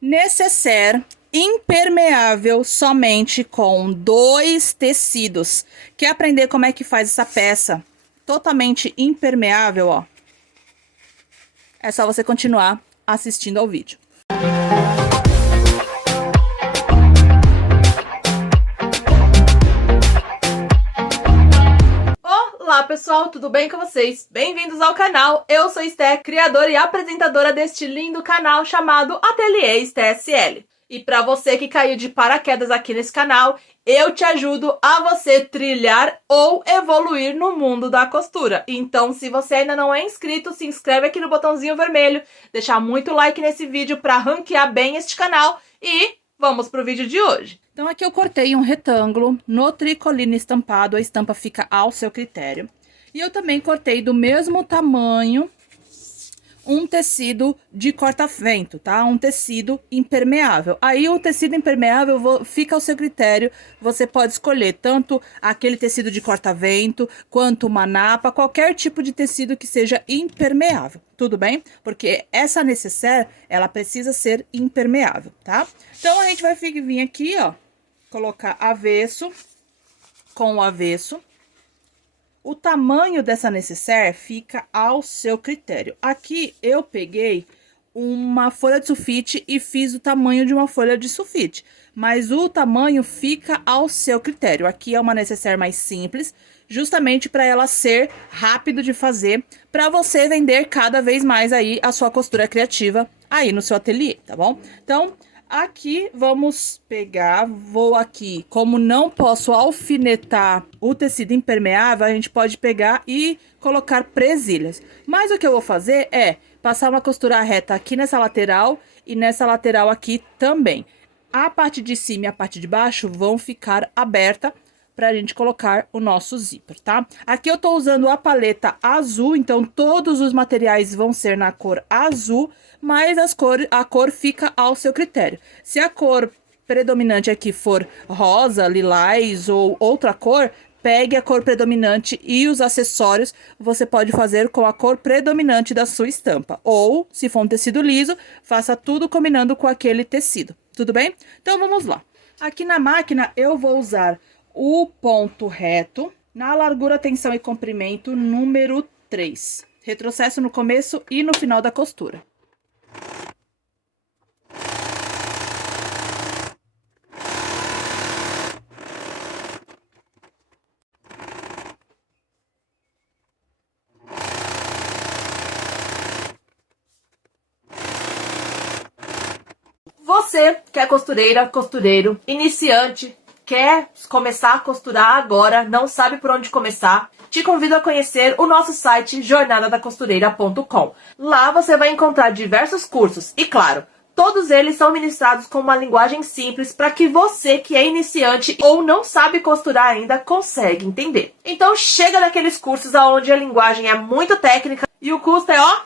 Necessaire impermeável somente com 2 tecidos. Quer aprender como é que faz essa peça totalmente impermeável, ó? É só você continuar assistindo ao vídeo. Olá pessoal, tudo bem com vocês? Bem-vindos ao canal, eu sou Esté, criadora e apresentadora deste lindo canal chamado Ateliê Esté SL. E para você que caiu de paraquedas aqui nesse canal, eu te ajudo a você trilhar ou evoluir no mundo da costura. Então, se você ainda não é inscrito, se inscreve aqui no botãozinho vermelho, deixar muito like nesse vídeo para ranquear bem este canal e vamos pro vídeo de hoje. Então, aqui eu cortei um retângulo no tricoline estampado, a estampa fica ao seu critério. E eu também cortei do mesmo tamanho um tecido de corta-vento, tá? Um tecido impermeável. Aí o tecido impermeável fica ao seu critério, você pode escolher tanto aquele tecido de corta-vento, quanto uma napa, qualquer tipo de tecido que seja impermeável, tudo bem? Porque essa necessaire, ela precisa ser impermeável, tá? Então, a gente vai vir aqui, ó, colocar avesso com o avesso. O tamanho dessa necessaire fica ao seu critério. Aqui eu peguei uma folha de sulfite e fiz o tamanho de uma folha de sulfite, mas o tamanho fica ao seu critério. Aqui é uma necessaire mais simples, justamente para ela ser rápido de fazer, para você vender cada vez mais aí a sua costura criativa aí no seu ateliê, tá bom? Então, aqui vamos pegar, vou aqui, como não posso alfinetar o tecido impermeável, a gente pode pegar e colocar presilhas. Mas o que eu vou fazer é passar uma costura reta aqui nessa lateral e nessa lateral aqui também. A parte de cima e a parte de baixo vão ficar aberta pra gente colocar o nosso zíper, tá? Aqui eu tô usando a paleta azul, então todos os materiais vão ser na cor azul, mas a cor fica ao seu critério. Se a cor predominante aqui for rosa, lilás ou outra cor, pegue a cor predominante e os acessórios você pode fazer com a cor predominante da sua estampa. Ou, se for um tecido liso, faça tudo combinando com aquele tecido, tudo bem? Então, vamos lá. Aqui na máquina eu vou usar o ponto reto na largura, tensão e comprimento número 3. Retrocesso no começo e no final da costura. Você que é costureira, costureiro, iniciante, quer começar a costurar agora, não sabe por onde começar, te convido a conhecer o nosso site jornadadacostureira.com. Lá você vai encontrar diversos cursos e, claro, todos eles são ministrados com uma linguagem simples para que você que é iniciante ou não sabe costurar ainda consiga entender. Então chega naqueles cursos onde a linguagem é muito técnica e o custo é, ó,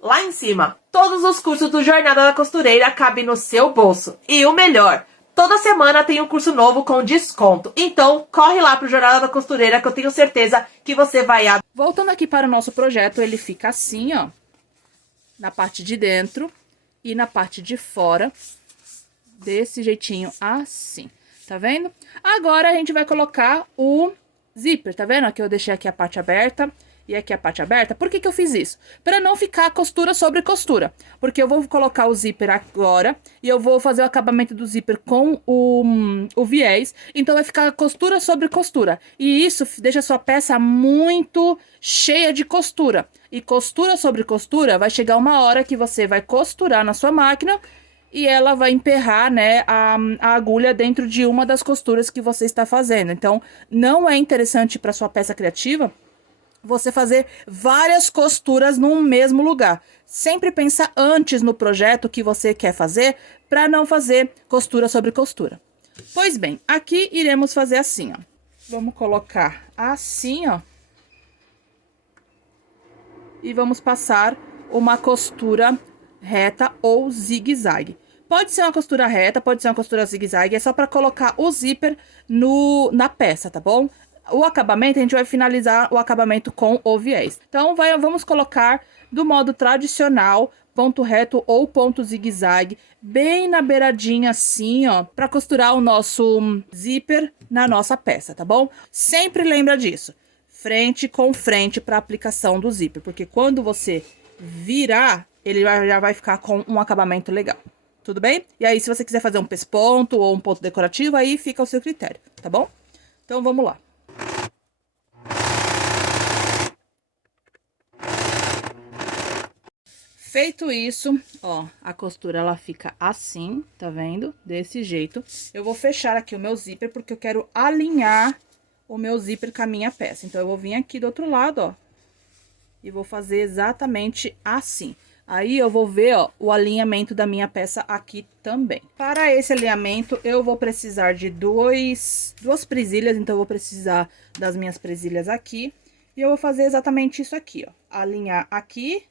lá em cima. Todos os cursos do Jornada da Costureira cabem no seu bolso. E o melhor, toda semana tem um curso novo com desconto. Então, corre lá pro Jornada da Costureira que eu tenho certeza que você vai adorar. Voltando aqui para o nosso projeto, ele fica assim, ó. Na parte de dentro e na parte de fora. Desse jeitinho assim. Tá vendo? Agora, a gente vai colocar o zíper, tá vendo? Aqui eu deixei aqui a parte aberta. E aqui a parte aberta. Por que que eu fiz isso? Para não ficar costura sobre costura. Porque eu vou colocar o zíper agora e eu vou fazer o acabamento do zíper com o viés. Então vai ficar costura sobre costura. E isso deixa a sua peça muito cheia de costura. E costura sobre costura vai chegar uma hora que você vai costurar na sua máquina e ela vai emperrar, né, a agulha dentro de uma das costuras que você está fazendo. Então, não é interessante para sua peça criativa você fazer várias costuras no mesmo lugar. Sempre pensa antes no projeto que você quer fazer, para não fazer costura sobre costura. Pois bem, aqui iremos fazer assim, ó. Vamos colocar assim, ó. E vamos passar uma costura reta ou zigue-zague. Pode ser uma costura reta, pode ser uma costura zigue-zague, é só para colocar o zíper na peça, tá bom? O acabamento, a gente vai finalizar o acabamento com o viés. Então, vamos colocar do modo tradicional ponto reto ou ponto zigue-zague, bem na beiradinha assim, ó, pra costurar o nosso zíper na nossa peça, tá bom? Sempre lembra disso, frente com frente pra aplicação do zíper, porque quando você virar, ele já vai ficar com um acabamento legal. Tudo bem? E aí, se você quiser fazer um pesponto ou um ponto decorativo, aí fica ao seu critério, tá bom? Então, vamos lá. Feito isso, ó, a costura ela fica assim, tá vendo? Desse jeito. Eu vou fechar aqui o meu zíper, porque eu quero alinhar o meu zíper com a minha peça. Então, eu vou vir aqui do outro lado, ó, e vou fazer exatamente assim. Aí, eu vou ver, ó, o alinhamento da minha peça aqui também. Para esse alinhamento, eu vou precisar de duas presilhas, então eu vou precisar das minhas presilhas aqui. E eu vou fazer exatamente isso aqui, ó, alinhar aqui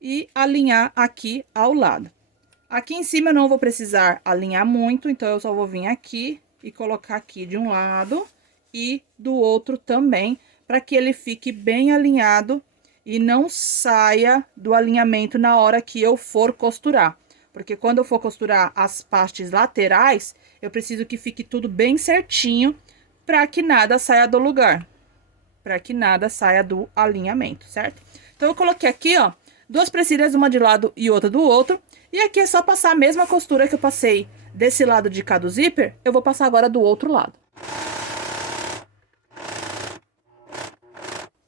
e alinhar aqui ao lado. Aqui em cima eu não vou precisar alinhar muito, então eu só vou vir aqui e colocar aqui de um lado e do outro também, para que ele fique bem alinhado e não saia do alinhamento na hora que eu for costurar. Porque quando eu for costurar as partes laterais, eu preciso que fique tudo bem certinho, para que nada saia do lugar. Para que nada saia do alinhamento, certo? Então, eu coloquei aqui, ó, duas presilhas, uma de lado e outra do outro. E aqui é só passar a mesma costura que eu passei desse lado de cá do zíper, eu vou passar agora do outro lado.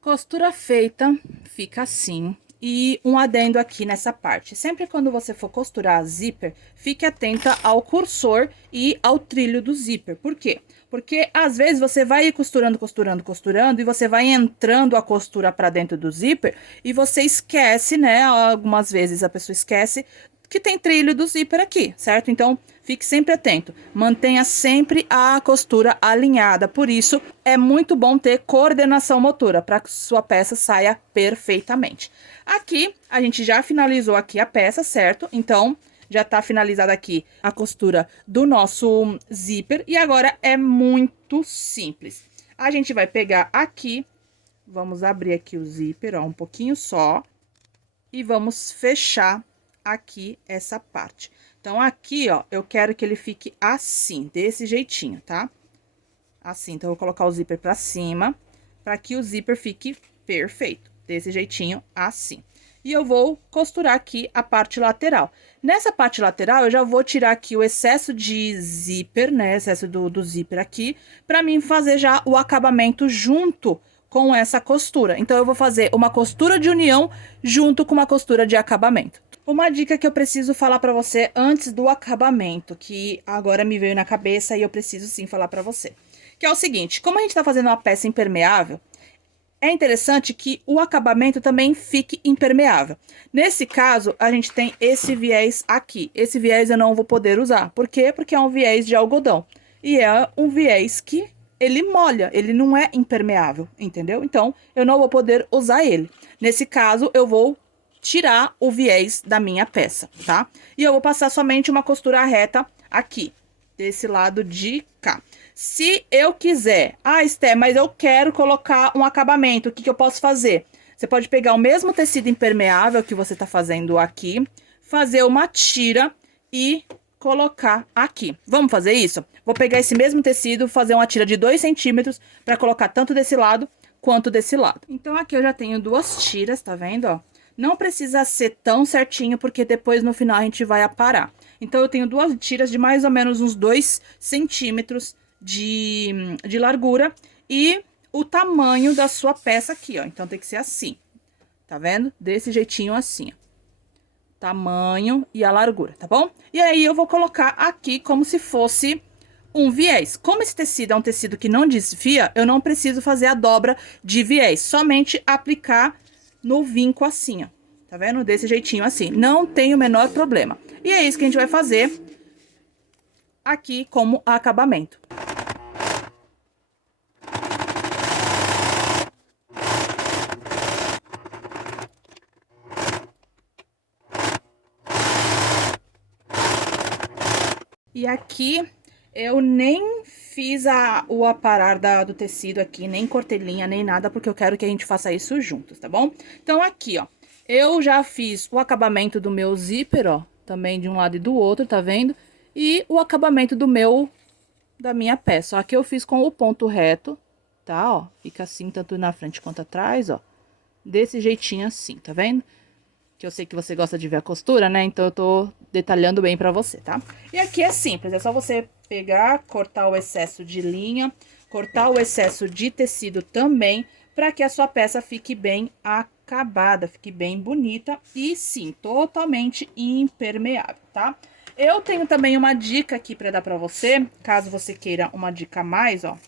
Costura feita, fica assim. E um adendo aqui nessa parte. Sempre quando você for costurar a zíper, fique atenta ao cursor e ao trilho do zíper. Por quê? Porque às vezes você vai ir costurando, costurando, costurando e você vai entrando a costura para dentro do zíper e você esquece, né? Algumas vezes a pessoa esquece que tem trilho do zíper aqui, certo? Então, fique sempre atento. Mantenha sempre a costura alinhada. Por isso, é muito bom ter coordenação motora para que sua peça saia perfeitamente. Aqui, a gente já finalizou aqui a peça, certo? Então, já tá finalizada aqui a costura do nosso zíper. E agora é muito simples. A gente vai pegar aqui, vamos abrir aqui o zíper, ó, um pouquinho só. E vamos fechar aqui essa parte. Então, aqui, ó, eu quero que ele fique assim, desse jeitinho, tá? Assim, então, eu vou colocar o zíper pra cima, pra que o zíper fique perfeito, desse jeitinho, assim. E eu vou costurar aqui a parte lateral. Nessa parte lateral, eu já vou tirar aqui o excesso de zíper, né, excesso do zíper aqui, pra mim fazer já o acabamento junto com essa costura. Então, eu vou fazer uma costura de união junto com uma costura de acabamento. Uma dica que eu preciso falar pra você antes do acabamento, que agora me veio na cabeça e eu preciso sim falar pra você. Que é o seguinte, como a gente tá fazendo uma peça impermeável, é interessante que o acabamento também fique impermeável. Nesse caso, a gente tem esse viés aqui. Esse viés eu não vou poder usar. Por quê? Porque é um viés de algodão. E é um viés que ele molha, ele não é impermeável, entendeu? Então, eu não vou poder usar ele. Nesse caso, eu vou tirar o viés da minha peça, tá? E eu vou passar somente uma costura reta aqui, desse lado de cá. Se eu quiser, Esté, mas eu quero colocar um acabamento, o que que eu posso fazer? Você pode pegar o mesmo tecido impermeável que você tá fazendo aqui, fazer uma tira e colocar aqui. Vamos fazer isso? Vou pegar esse mesmo tecido, fazer uma tira de 2 centímetros para colocar tanto desse lado quanto desse lado. Então, aqui eu já tenho duas tiras, tá vendo, ó? Não precisa ser tão certinho, porque depois no final a gente vai aparar. Então, eu tenho duas tiras de mais ou menos uns 2 centímetros de largura e o tamanho da sua peça aqui, ó. Então, tem que ser assim, tá vendo? Desse jeitinho assim, ó. Tamanho e a largura, tá bom? E aí, eu vou colocar aqui como se fosse um viés. Como esse tecido é um tecido que não desfia, eu não preciso fazer a dobra de viés. Somente aplicar no vinco assim, ó. Tá vendo? Desse jeitinho assim. Não tem o menor problema. E é isso que a gente vai fazer aqui como acabamento. E aqui eu nem fiz o aparar do tecido aqui, nem cortei linha, nem nada, porque eu quero que a gente faça isso juntos, tá bom? Então, aqui, ó, Eu já fiz o acabamento do meu zíper, ó, também de um lado e do outro, tá vendo? E o acabamento da minha peça. Aqui eu fiz com o ponto reto, tá, ó, fica assim tanto na frente quanto atrás, ó, desse jeitinho assim, tá vendo? Que eu sei que você gosta de ver a costura, né? Então eu tô detalhando bem pra você, tá? E aqui é simples, é só você pegar, cortar o excesso de linha, cortar o excesso de tecido também, pra que a sua peça fique bem acabada, fique bem bonita e sim, totalmente impermeável, tá? Eu tenho também uma dica aqui pra dar pra você, caso você queira uma dica a mais, ó,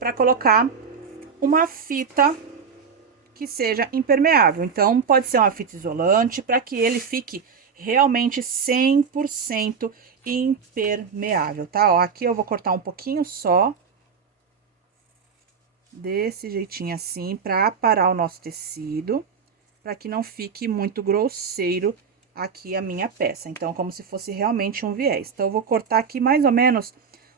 pra colocar uma fita que seja impermeável. Então, pode ser uma fita isolante para que ele fique realmente 100% impermeável, tá? Ó, aqui eu vou cortar um pouquinho só, desse jeitinho assim, para aparar o nosso tecido, para que não fique muito grosseiro aqui a minha peça. Então, como se fosse realmente um viés. Então, eu vou cortar aqui mais ou menos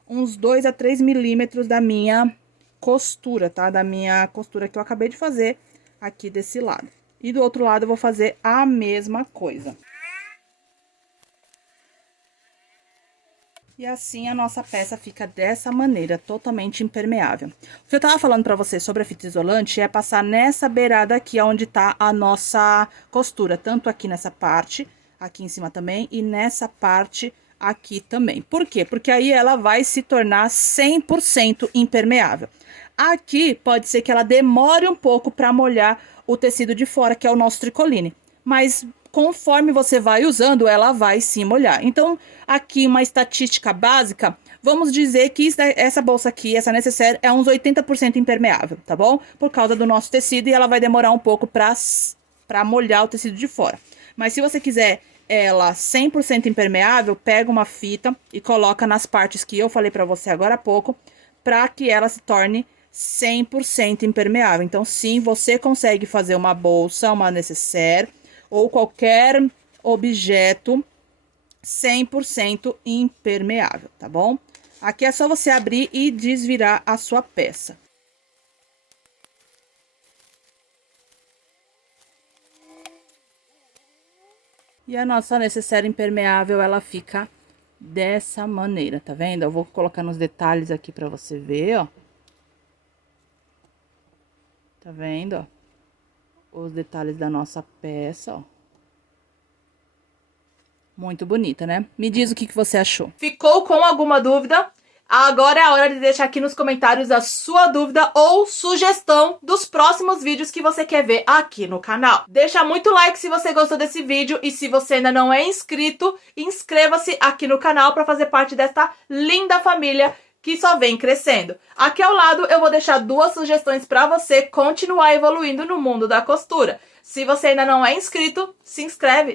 uns 2 a 3 milímetros da minha costura, tá? Da minha costura que eu acabei de fazer aqui desse lado. E do outro lado eu vou fazer a mesma coisa. E assim a nossa peça fica dessa maneira, totalmente impermeável. O que eu tava falando pra você sobre a fita isolante é passar nessa beirada aqui, onde tá a nossa costura. Tanto aqui nessa parte, aqui em cima também, e nessa parte aqui também. Por quê? Porque aí ela vai se tornar 100% impermeável. Aqui pode ser que ela demore um pouco para molhar o tecido de fora, que é o nosso tricoline. Mas conforme você vai usando, ela vai se molhar. Então, aqui uma estatística básica, vamos dizer que essa bolsa aqui, essa necessaire, é uns 80% impermeável, tá bom? Por causa do nosso tecido e ela vai demorar um pouco para molhar o tecido de fora. Mas se você quiser ela 100% impermeável, pega uma fita e coloca nas partes que eu falei para você agora há pouco, para que ela se torne 100% impermeável. Então, sim, você consegue fazer uma bolsa, uma necessaire ou qualquer objeto 100% impermeável, tá bom? Aqui é só você abrir e desvirar a sua peça. E a nossa necessaire impermeável, ela fica dessa maneira, tá vendo? Eu vou colocar nos detalhes aqui pra você ver, ó. Tá vendo, ó? Os detalhes da nossa peça, ó. Muito bonita, né? Me diz o que você achou. Ficou com alguma dúvida? Agora é a hora de deixar aqui nos comentários a sua dúvida ou sugestão dos próximos vídeos que você quer ver aqui no canal. Deixa muito like se você gostou desse vídeo e se você ainda não é inscrito, inscreva-se aqui no canal para fazer parte desta linda família que só vem crescendo. Aqui ao lado eu vou deixar 2 sugestões para você continuar evoluindo no mundo da costura. Se você ainda não é inscrito, se inscreve.